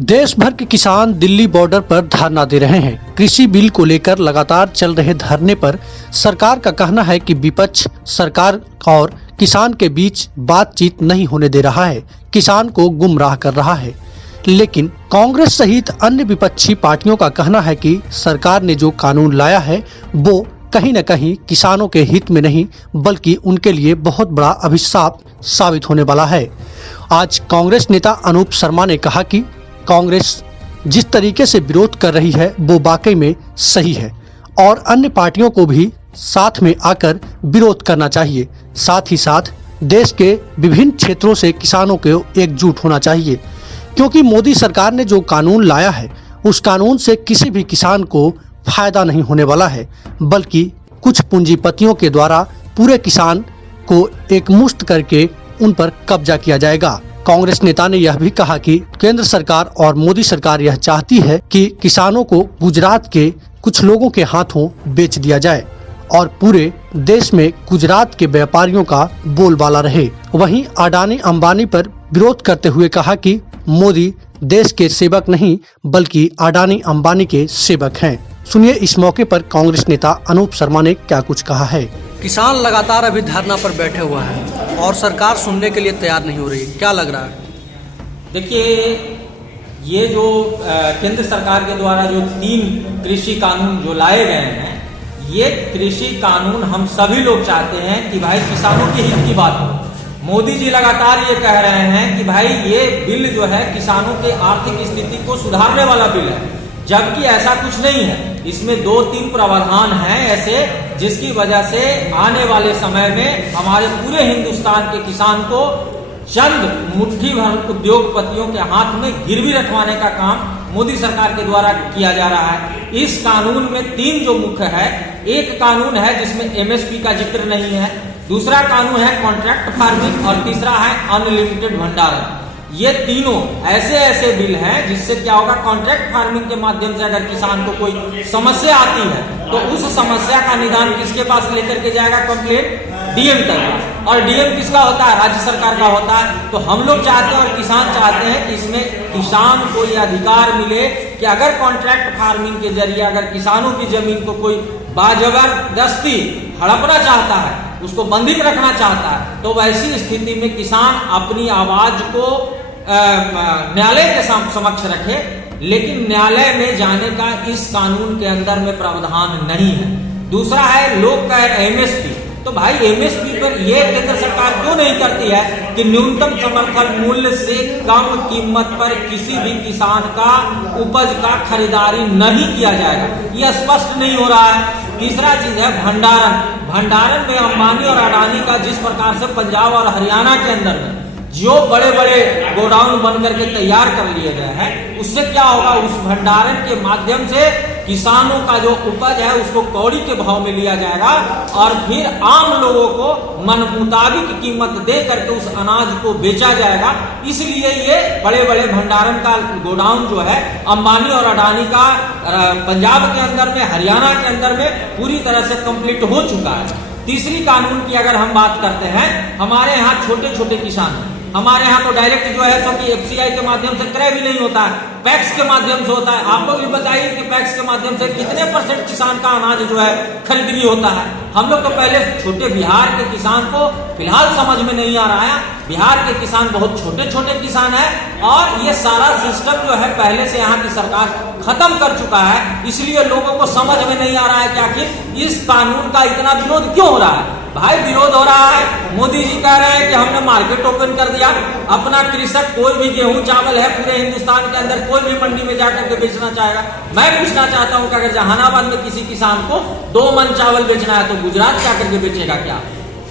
देश भर के किसान दिल्ली बॉर्डर पर धरना दे रहे हैं। कृषि बिल को लेकर लगातार चल रहे धरने पर सरकार का कहना है कि विपक्ष सरकार और किसान के बीच बातचीत नहीं होने दे रहा है, किसान को गुमराह कर रहा है। लेकिन कांग्रेस सहित अन्य विपक्षी पार्टियों का कहना है कि सरकार ने जो कानून लाया है वो कहीं न कहीं किसानों के हित में नहीं बल्कि उनके लिए बहुत बड़ा अभिशाप साबित होने वाला है। आज कांग्रेस नेता अनूप शर्मा ने कहा कि कांग्रेस जिस तरीके से विरोध कर रही है वो वाकई में सही है और अन्य पार्टियों को भी साथ में आकर विरोध करना चाहिए। साथ ही साथ देश के विभिन्न क्षेत्रों से किसानों को एकजुट होना चाहिए, क्योंकि मोदी सरकार ने जो कानून लाया है उस कानून से किसी भी किसान को फायदा नहीं होने वाला है, बल्कि कुछ पूंजीपतियों के द्वारा पूरे किसान को एकमुश्त करके उन पर कब्जा किया जाएगा। कांग्रेस नेता ने यह भी कहा कि केंद्र सरकार और मोदी सरकार यह चाहती है कि किसानों को गुजरात के कुछ लोगों के हाथों बेच दिया जाए और पूरे देश में गुजरात के व्यापारियों का बोलबाला रहे। वहीं अडानी अंबानी पर विरोध करते हुए कहा कि मोदी देश के सेवक नहीं बल्कि अडानी अंबानी के सेवक हैं। सुनिए इस मौके पर कांग्रेस नेता अनूप शर्मा ने क्या कुछ कहा है। किसान लगातार अभी धरना पर बैठे हुआ है और सरकार सुनने के लिए तैयार नहीं हो रही, क्या लग रहा है? देखिए, ये जो केंद्र सरकार के द्वारा जो 3 कृषि कानून जो लाए गए हैं, ये कृषि कानून हम सभी लोग चाहते हैं कि भाई किसानों के हित की बात हो। मोदी जी लगातार ये कह रहे हैं कि भाई ये बिल जो है किसानों के आर्थिक स्थिति को सुधारने वाला बिल है, जबकि ऐसा कुछ नहीं है। इसमें 2-3 प्रावधान हैं ऐसे जिसकी वजह से आने वाले समय में हमारे पूरे हिंदुस्तान के किसान को चंद मुट्ठी भर उद्योगपतियों के हाथ में गिरवी रखवाने का काम मोदी सरकार के द्वारा किया जा रहा है। इस कानून में 3 जो मुख्य है, एक कानून है जिसमें एमएसपी का जिक्र नहीं है, दूसरा कानून है कॉन्ट्रैक्ट फार्मिंग और तीसरा है अनलिमिटेड भंडारण। ये तीनों ऐसे बिल हैं जिससे क्या होगा, कॉन्ट्रैक्ट फार्मिंग के माध्यम से अगर किसान को कोई समस्या आती है तो उस समस्या का निदान किसके पास लेकर के जाएगा, कंप्लेंट डीएम तक। और डीएम किसका होता है, राज्य सरकार का होता है। तो हम लोग चाहते हैं और किसान चाहते हैं कि इसमें किसान को ये अधिकार मिले कि अगर कॉन्ट्रैक्ट फार्मिंग के जरिए अगर किसानों की जमीन को कोई बाजबरदस्ती हड़पना चाहता है, उसको बंधित रखना चाहता है, तो वैसी स्थिति में किसान अपनी आवाज को न्यायालय के समक्ष रखे। लेकिन न्यायालय में जाने का इस कानून के अंदर में प्रावधान नहीं है। दूसरा है, लोग कह एमएसपी, तो भाई एमएसपी पर यह केंद्र सरकार क्यों नहीं करती है कि न्यूनतम समर्थन मूल्य से कम कीमत पर किसी भी किसान का उपज का खरीदारी नहीं किया जाएगा, यह स्पष्ट नहीं हो रहा है। तीसरा चीज है भंडारण में अंबानी और अडानी का जिस प्रकार से पंजाब और हरियाणा के अंदर में जो बड़े बड़े गोडाउन बन करके तैयार कर लिए गए हैं, उससे क्या होगा, उस भंडारण के माध्यम से किसानों का जो उपज है उसको कौड़ी के भाव में लिया जाएगा और फिर आम लोगों को मन मुताबिक कीमत दे करके उस अनाज को बेचा जाएगा। इसलिए ये बड़े बड़े भंडारण का गोडाउन जो है अंबानी और अडानी का पंजाब के अंदर में, हरियाणा के अंदर में पूरी तरह से कंप्लीट हो चुका है। तीसरी कानून की अगर हम बात करते हैं, हमारे यहाँ छोटे छोटे किसान, हमारे यहाँ तो डायरेक्ट जो है सो कि एफसीआई के माध्यम से क्रय भी नहीं होता है, पैक्स के माध्यम से होता है। आप लोग भी बताइए कि पैक्स के माध्यम से कितने % किसान का अनाज जो है खरीदनी होता है। हम लोग तो पहले छोटे बिहार के किसान को फिलहाल समझ में नहीं आ रहा है। बिहार के किसान बहुत छोटे छोटे किसान है और ये सारा सिस्टम जो है पहले से यहाँ की सरकार खत्म कर चुका है। इसलिए लोगों को समझ में नहीं आ रहा है कि आखिर इस कानून का इतना विरोध क्यों हो रहा है। भाई विरोध हो रहा है, मोदी जी कह रहे हैं कि हमने मार्केट ओपन कर दिया, अपना कृषक कोई भी गेहूं चावल है पूरे हिंदुस्तान के अंदर कोई भी मंडी में जाकर के बेचना चाहेगा। मैं पूछना चाहता हूं कि अगर जहानाबाद में किसी किसान को 2 मन चावल बेचना है तो गुजरात जाकर के बेचेगा क्या?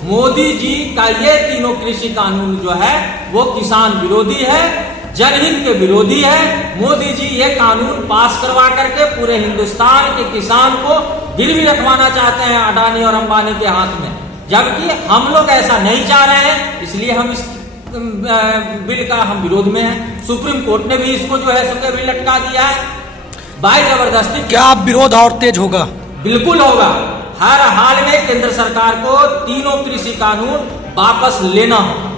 मोदी जी का ये तीनों कृषि कानून जो है वो किसान विरोधी है, जनहित के विरोधी है। मोदी जी ये कानून पास करवा करके पूरे हिंदुस्तान के किसान को गिरवी रखवाना चाहते हैं अडानी और अंबानी के हाथ में, जबकि हम लोग ऐसा नहीं चाह रहे हैं। इसलिए हम इस बिल का हम विरोध में हैं। सुप्रीम कोर्ट ने भी इसको जो है सो भी लटका दिया है बाय जबरदस्ती। क्या अब विरोध और तेज होगा? बिल्कुल होगा। हर हाल में केंद्र सरकार को तीनों कृषि कानून वापस लेना होगा।